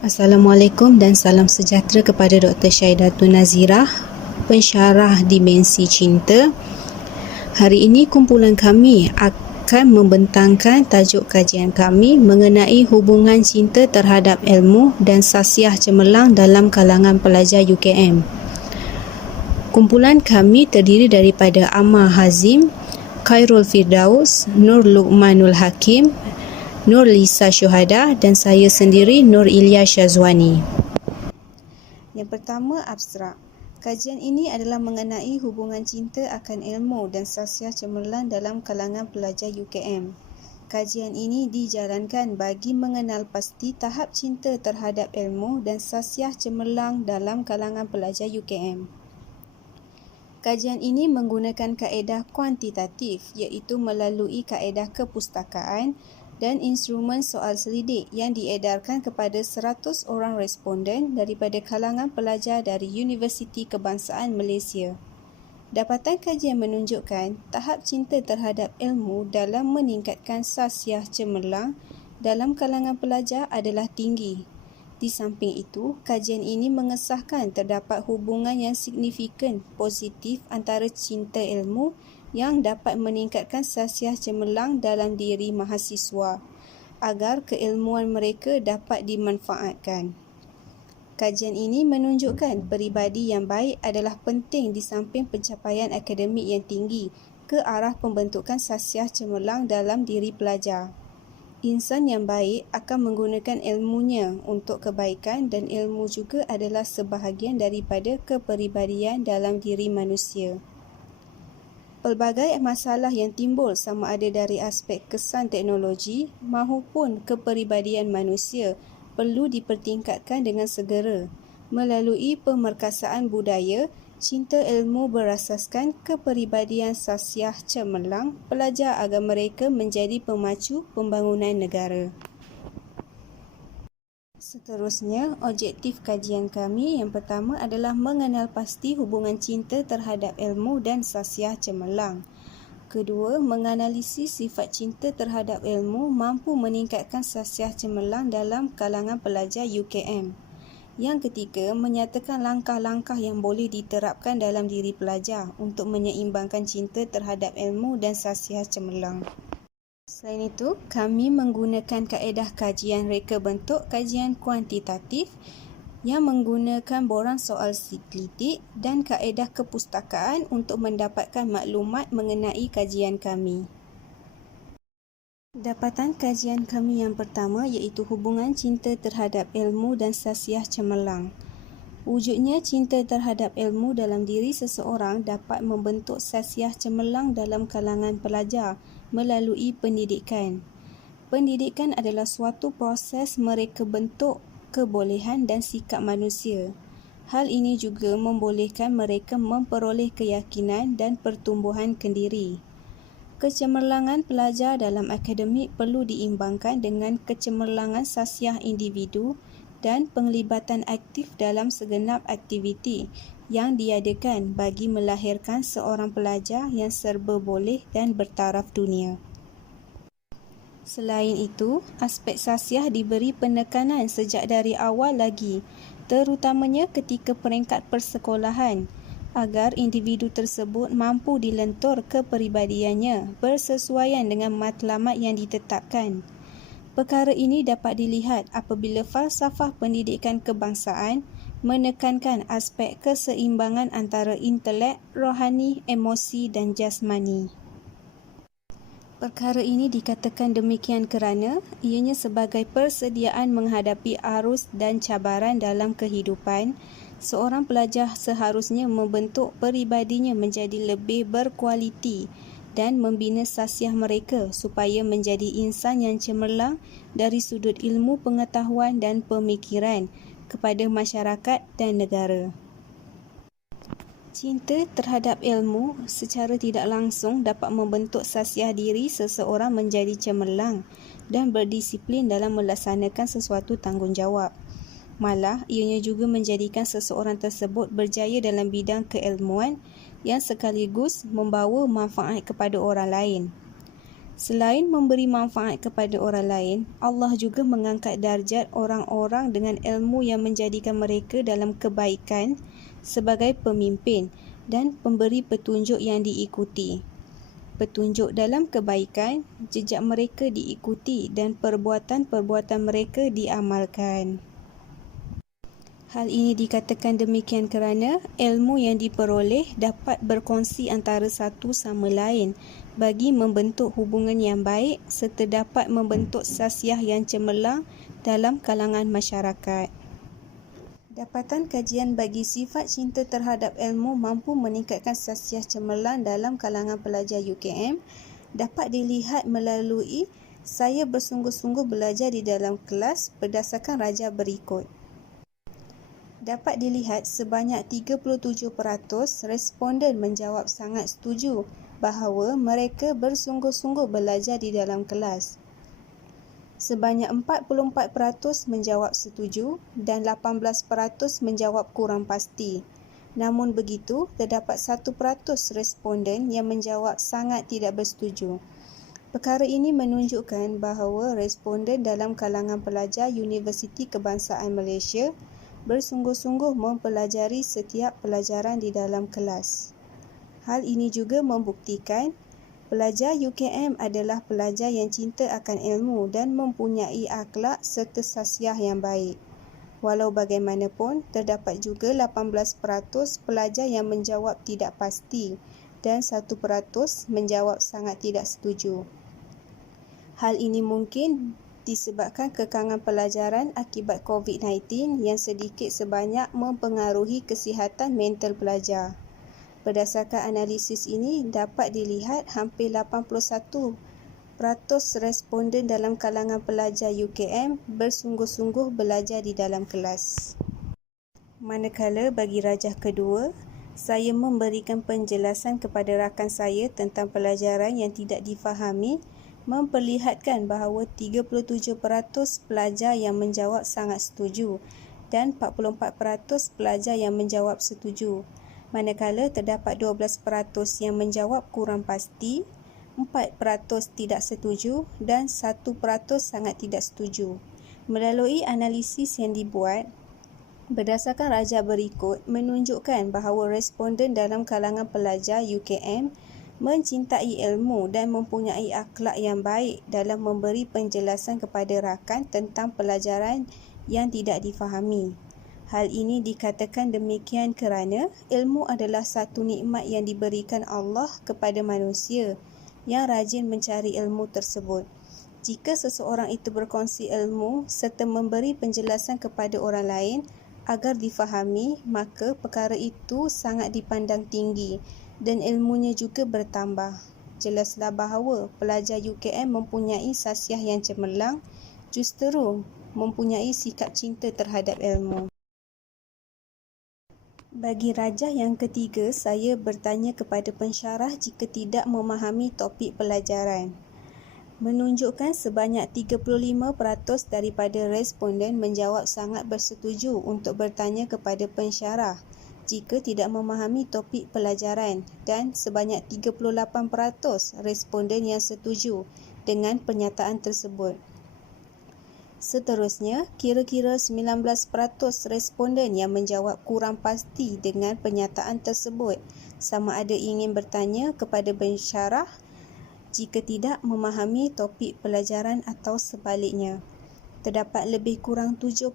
Assalamualaikum dan salam sejahtera kepada Dr. Syaidatun Nazirah, pensyarah Dimensi Cinta. Hari ini kumpulan kami akan membentangkan tajuk kajian kami mengenai hubungan cinta terhadap ilmu dan sasiah cemerlang dalam kalangan pelajar UKM. Kumpulan kami terdiri daripada Amar Hazim, Khairul Firdaus, Nur Luqmanul Hakim, Nur Lisa Syuhada dan saya sendiri Nur Ilya Syazwani. Yang pertama, abstrak. Kajian ini adalah mengenai hubungan cinta akan ilmu dan sasiah cemerlang dalam kalangan pelajar UKM. Kajian ini dijalankan bagi mengenal pasti tahap cinta terhadap ilmu dan sasiah cemerlang dalam kalangan pelajar UKM. Kajian ini menggunakan kaedah kuantitatif iaitu melalui kaedah kepustakaan dan instrumen soal selidik yang diedarkan kepada 100 orang responden daripada kalangan pelajar dari Universiti Kebangsaan Malaysia. Dapatan kajian menunjukkan tahap cinta terhadap ilmu dalam meningkatkan sasiah cemerlang dalam kalangan pelajar adalah tinggi. Di samping itu, kajian ini mengesahkan terdapat hubungan yang signifikan positif antara cinta ilmu yang dapat meningkatkan sasiah cemerlang dalam diri mahasiswa agar keilmuan mereka dapat dimanfaatkan. Kajian ini menunjukkan peribadi yang baik adalah penting di samping pencapaian akademik yang tinggi ke arah pembentukan sasiah cemerlang dalam diri pelajar. Insan yang baik akan menggunakan ilmunya untuk kebaikan dan ilmu juga adalah sebahagian daripada kepribadian dalam diri manusia. Pelbagai masalah yang timbul sama ada dari aspek kesan teknologi maupun kepribadian manusia perlu dipertingkatkan dengan segera. Melalui pemerkasaan budaya, cinta ilmu berasaskan kepribadian sasiah cemerlang pelajar agar mereka menjadi pemacu pembangunan negara. Seterusnya, objektif kajian kami yang pertama adalah mengenal pasti hubungan cinta terhadap ilmu dan sasiah cemerlang. Kedua, menganalisis sifat cinta terhadap ilmu mampu meningkatkan sasiah cemerlang dalam kalangan pelajar UKM. Yang ketiga, menyatakan langkah-langkah yang boleh diterapkan dalam diri pelajar untuk menyeimbangkan cinta terhadap ilmu dan sasiah cemerlang. Selain itu, kami menggunakan kaedah kajian reka bentuk kajian kuantitatif yang menggunakan borang soal selidik dan kaedah kepustakaan untuk mendapatkan maklumat mengenai kajian kami. Dapatan kajian kami yang pertama iaitu hubungan cinta terhadap ilmu dan sasiah cemerlang. Wujudnya cinta terhadap ilmu dalam diri seseorang dapat membentuk sasiah cemerlang dalam kalangan pelajar melalui pendidikan. Pendidikan adalah suatu proses mereka bentuk kebolehan dan sikap manusia. Hal ini juga membolehkan mereka memperoleh keyakinan dan pertumbuhan kendiri. Kecemerlangan pelajar dalam akademik perlu diimbangkan dengan kecemerlangan sasiah individu dan penglibatan aktif dalam segenap aktiviti yang diadakan bagi melahirkan seorang pelajar yang serba boleh dan bertaraf dunia. Selain itu, aspek sasiah diberi penekanan sejak dari awal lagi, terutamanya ketika peringkat persekolahan, agar individu tersebut mampu dilentur kepribadiannya bersesuaian dengan matlamat yang ditetapkan. Perkara ini dapat dilihat apabila falsafah pendidikan kebangsaan menekankan aspek keseimbangan antara intelek, rohani, emosi dan jasmani. Perkara ini dikatakan demikian kerana ianya sebagai persediaan menghadapi arus dan cabaran dalam kehidupan, seorang pelajar seharusnya membentuk peribadinya menjadi lebih berkualiti dan membina sasiah mereka supaya menjadi insan yang cemerlang dari sudut ilmu pengetahuan dan pemikiran kepada masyarakat dan negara. Cinta terhadap ilmu secara tidak langsung dapat membentuk sasiah diri seseorang menjadi cemerlang dan berdisiplin dalam melaksanakan sesuatu tanggungjawab. Malah, ianya juga menjadikan seseorang tersebut berjaya dalam bidang keilmuan yang sekaligus membawa manfaat kepada orang lain. Selain memberi manfaat kepada orang lain, Allah juga mengangkat darjat orang-orang dengan ilmu yang menjadikan mereka dalam kebaikan sebagai pemimpin dan pemberi petunjuk yang diikuti. Petunjuk dalam kebaikan, jejak mereka diikuti dan perbuatan-perbuatan mereka diamalkan. Hal ini dikatakan demikian kerana ilmu yang diperoleh dapat berkongsi antara satu sama lain bagi membentuk hubungan yang baik serta dapat membentuk sasiah yang cemerlang dalam kalangan masyarakat. Dapatan kajian bagi sifat cinta terhadap ilmu mampu meningkatkan sasiah cemerlang dalam kalangan pelajar UKM dapat dilihat melalui saya bersungguh-sungguh belajar di dalam kelas berdasarkan rajah berikut. Dapat dilihat sebanyak 37% responden menjawab sangat setuju bahawa mereka bersungguh-sungguh belajar di dalam kelas. Sebanyak 44% menjawab setuju dan 18% menjawab kurang pasti. Namun begitu, terdapat 1% responden yang menjawab sangat tidak bersetuju. Perkara ini menunjukkan bahawa responden dalam kalangan pelajar Universiti Kebangsaan Malaysia bersungguh-sungguh mempelajari setiap pelajaran di dalam kelas. Hal ini juga membuktikan pelajar UKM adalah pelajar yang cinta akan ilmu dan mempunyai akhlak serta sasiah yang baik. Walau bagaimanapun, terdapat juga 18% pelajar yang menjawab tidak pasti dan 1% menjawab sangat tidak setuju. Hal ini mungkin disebabkan kekangan pelajaran akibat COVID-19 yang sedikit sebanyak mempengaruhi kesihatan mental pelajar. Berdasarkan analisis ini, dapat dilihat hampir 81% responden dalam kalangan pelajar UKM bersungguh-sungguh belajar di dalam kelas. Manakala bagi rajah kedua, saya memberikan penjelasan kepada rakan saya tentang pelajaran yang tidak difahami memperlihatkan bahawa 37% pelajar yang menjawab sangat setuju dan 44% pelajar yang menjawab setuju. Manakala terdapat 12% yang menjawab kurang pasti, 4% tidak setuju dan 1% sangat tidak setuju. Melalui analisis yang dibuat, berdasarkan rajah berikut menunjukkan bahawa responden dalam kalangan pelajar UKM mencintai ilmu dan mempunyai akhlak yang baik dalam memberi penjelasan kepada rakan tentang pelajaran yang tidak difahami. Hal ini dikatakan demikian kerana ilmu adalah satu nikmat yang diberikan Allah kepada manusia yang rajin mencari ilmu tersebut. Jika seseorang itu berkongsi ilmu serta memberi penjelasan kepada orang lain agar difahami, maka perkara itu sangat dipandang tinggi dan ilmunya juga bertambah. Jelaslah bahawa pelajar UKM mempunyai sasiah yang cemerlang, justeru mempunyai sikap cinta terhadap ilmu. Bagi rajah yang ketiga, saya bertanya kepada pensyarah jika tidak memahami topik pelajaran. Menunjukkan sebanyak 35% daripada responden menjawab sangat bersetuju untuk bertanya kepada pensyarah jika tidak memahami topik pelajaran dan sebanyak 38% responden yang setuju dengan pernyataan tersebut. Seterusnya, kira-kira 19% responden yang menjawab kurang pasti dengan pernyataan tersebut sama ada ingin bertanya kepada pensyarah jika tidak memahami topik pelajaran atau sebaliknya. Terdapat lebih kurang 7%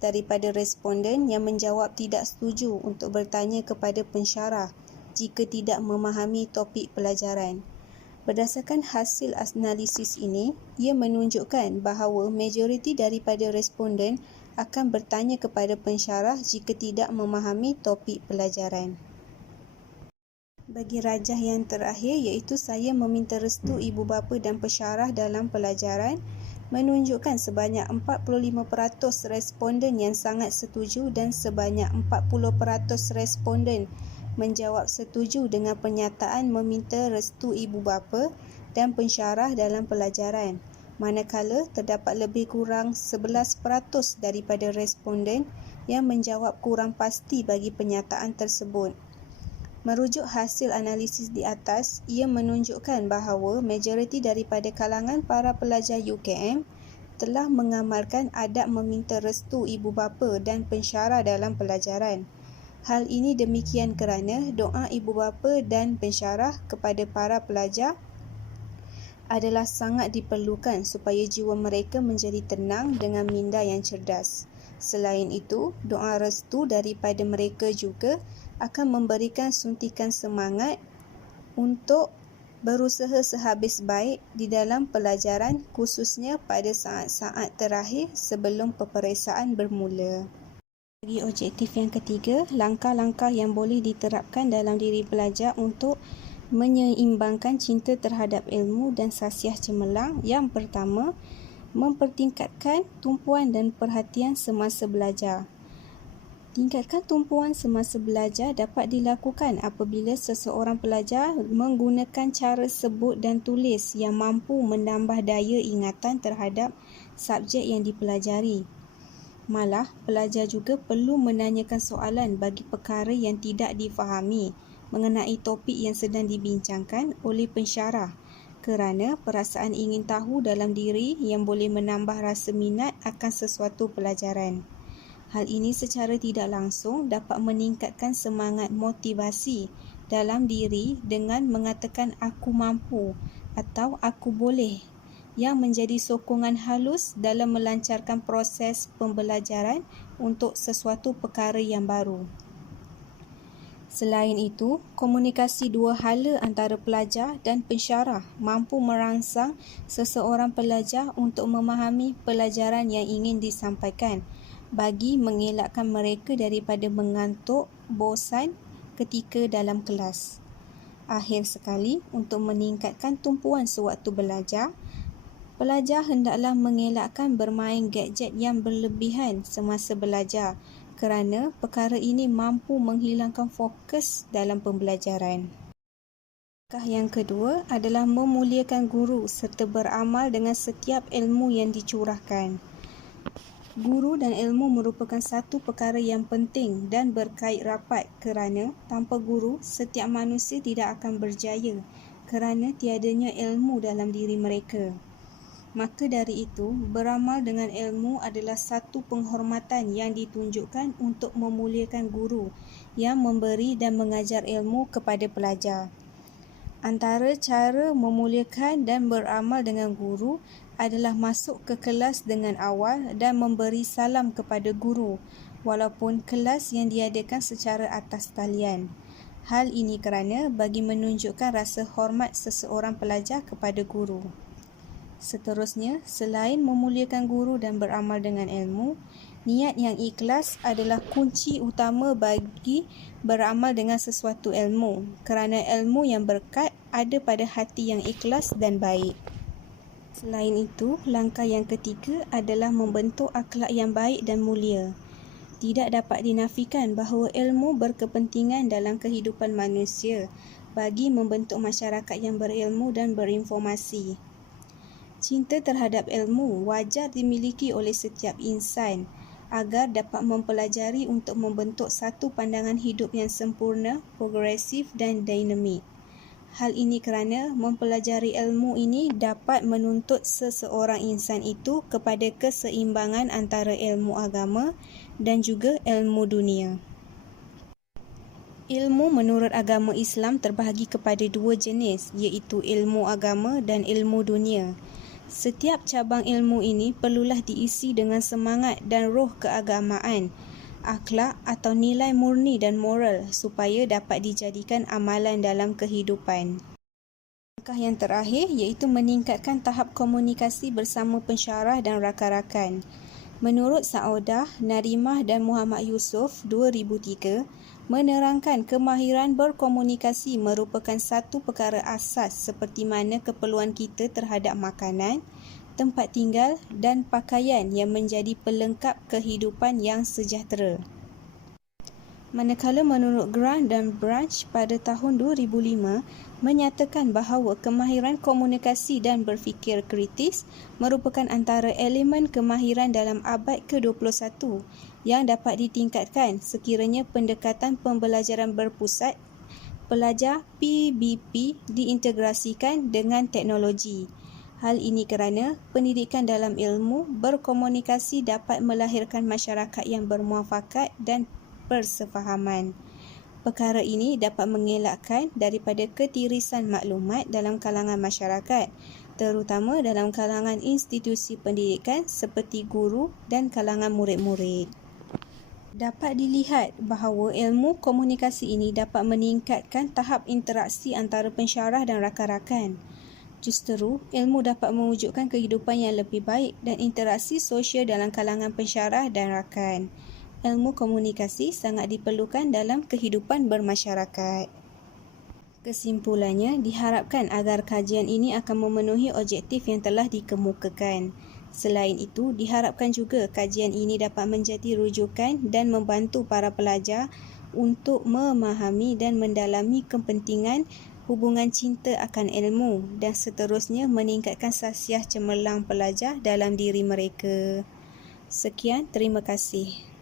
daripada responden yang menjawab tidak setuju untuk bertanya kepada pensyarah jika tidak memahami topik pelajaran. Berdasarkan hasil analisis ini, ia menunjukkan bahawa majoriti daripada responden akan bertanya kepada pensyarah jika tidak memahami topik pelajaran. Bagi rajah yang terakhir iaitu saya meminta restu ibu bapa dan pensyarah dalam pelajaran, menunjukkan sebanyak 45% responden yang sangat setuju dan sebanyak 40% responden menjawab setuju dengan pernyataan meminta restu ibu bapa dan pensyarah dalam pelajaran. Manakala terdapat lebih kurang 11% daripada responden yang menjawab kurang pasti bagi pernyataan tersebut. Merujuk hasil analisis di atas, ia menunjukkan bahawa majoriti daripada kalangan para pelajar UKM telah mengamalkan adab meminta restu ibu bapa dan pensyarah dalam pelajaran. Hal ini demikian kerana doa ibu bapa dan pensyarah kepada para pelajar adalah sangat diperlukan supaya jiwa mereka menjadi tenang dengan minda yang cerdas. Selain itu, doa restu daripada mereka juga akan memberikan suntikan semangat untuk berusaha sehabis baik di dalam pelajaran, khususnya pada saat-saat terakhir sebelum peperiksaan bermula. Bagi objektif yang ketiga, langkah-langkah yang boleh diterapkan dalam diri pelajar untuk menyeimbangkan cinta terhadap ilmu dan sasiah cemerlang. Yang pertama, mempertingkatkan tumpuan dan perhatian semasa belajar. Tingkatkan tumpuan semasa belajar dapat dilakukan apabila seseorang pelajar menggunakan cara sebut dan tulis yang mampu menambah daya ingatan terhadap subjek yang dipelajari. Malah, pelajar juga perlu menanyakan soalan bagi perkara yang tidak difahami mengenai topik yang sedang dibincangkan oleh pensyarah, kerana perasaan ingin tahu dalam diri yang boleh menambah rasa minat akan sesuatu pelajaran. Hal ini secara tidak langsung dapat meningkatkan semangat motivasi dalam diri dengan mengatakan aku mampu atau aku boleh, yang menjadi sokongan halus dalam melancarkan proses pembelajaran untuk sesuatu perkara yang baru. Selain itu, komunikasi dua hala antara pelajar dan pensyarah mampu merangsang seseorang pelajar untuk memahami pelajaran yang ingin disampaikan, bagi mengelakkan mereka daripada mengantuk, bosan ketika dalam kelas. Akhir sekali, untuk meningkatkan tumpuan sewaktu belajar, pelajar hendaklah mengelakkan bermain gadget yang berlebihan semasa belajar, kerana perkara ini mampu menghilangkan fokus dalam pembelajaran. Langkah yang kedua adalah memuliakan guru serta beramal dengan setiap ilmu yang dicurahkan. Guru dan ilmu merupakan satu perkara yang penting dan berkait rapat, kerana tanpa guru, setiap manusia tidak akan berjaya kerana tiadanya ilmu dalam diri mereka. Maka dari itu, beramal dengan ilmu adalah satu penghormatan yang ditunjukkan untuk memuliakan guru yang memberi dan mengajar ilmu kepada pelajar. Antara cara memuliakan dan beramal dengan guru adalah masuk ke kelas dengan awal dan memberi salam kepada guru, walaupun kelas yang diadakan secara atas talian. Hal ini kerana bagi menunjukkan rasa hormat seseorang pelajar kepada guru. Seterusnya, selain memuliakan guru dan beramal dengan ilmu, niat yang ikhlas adalah kunci utama bagi beramal dengan sesuatu ilmu, kerana ilmu yang berkat ada pada hati yang ikhlas dan baik. Selain itu, langkah yang ketiga adalah membentuk akhlak yang baik dan mulia. Tidak dapat dinafikan bahawa ilmu berkepentingan dalam kehidupan manusia bagi membentuk masyarakat yang berilmu dan berinformasi. Cinta terhadap ilmu wajar dimiliki oleh setiap insan agar dapat mempelajari untuk membentuk satu pandangan hidup yang sempurna, progresif dan dinamik. Hal ini kerana mempelajari ilmu ini dapat menuntut seseorang insan itu kepada keseimbangan antara ilmu agama dan juga ilmu dunia. Ilmu menurut agama Islam terbahagi kepada dua jenis, iaitu ilmu agama dan ilmu dunia. Setiap cabang ilmu ini perlulah diisi dengan semangat dan roh keagamaan, akhlak atau nilai murni dan moral supaya dapat dijadikan amalan dalam kehidupan. Langkah yang terakhir iaitu meningkatkan tahap komunikasi bersama pensyarah dan rakan-rakan. Menurut Saodah, Narimah dan Muhammad Yusof 2003 menerangkan kemahiran berkomunikasi merupakan satu perkara asas seperti mana keperluan kita terhadap makanan, tempat tinggal dan pakaian yang menjadi pelengkap kehidupan yang sejahtera. Manakala menurut Grant dan Branch pada tahun 2005 menyatakan bahawa kemahiran komunikasi dan berfikir kritis merupakan antara elemen kemahiran dalam abad ke-21 yang dapat ditingkatkan sekiranya pendekatan pembelajaran berpusat pelajar PBP diintegrasikan dengan teknologi. Hal ini kerana pendidikan dalam ilmu berkomunikasi dapat melahirkan masyarakat yang bermuafakat dan persefahaman. Perkara ini dapat mengelakkan daripada ketirisan maklumat dalam kalangan masyarakat, terutama dalam kalangan institusi pendidikan seperti guru dan kalangan murid-murid. Dapat dilihat bahawa ilmu komunikasi ini dapat meningkatkan tahap interaksi antara pensyarah dan rakan-rakan. Justeru, ilmu dapat mewujudkan kehidupan yang lebih baik dan interaksi sosial dalam kalangan pensyarah dan rakan. Ilmu komunikasi sangat diperlukan dalam kehidupan bermasyarakat. Kesimpulannya, diharapkan agar kajian ini akan memenuhi objektif yang telah dikemukakan. Selain itu, diharapkan juga kajian ini dapat menjadi rujukan dan membantu para pelajar untuk memahami dan mendalami kepentingan hubungan cinta akan ilmu dan seterusnya meningkatkan khasiat cemerlang pelajar dalam diri mereka. Sekian, terima kasih.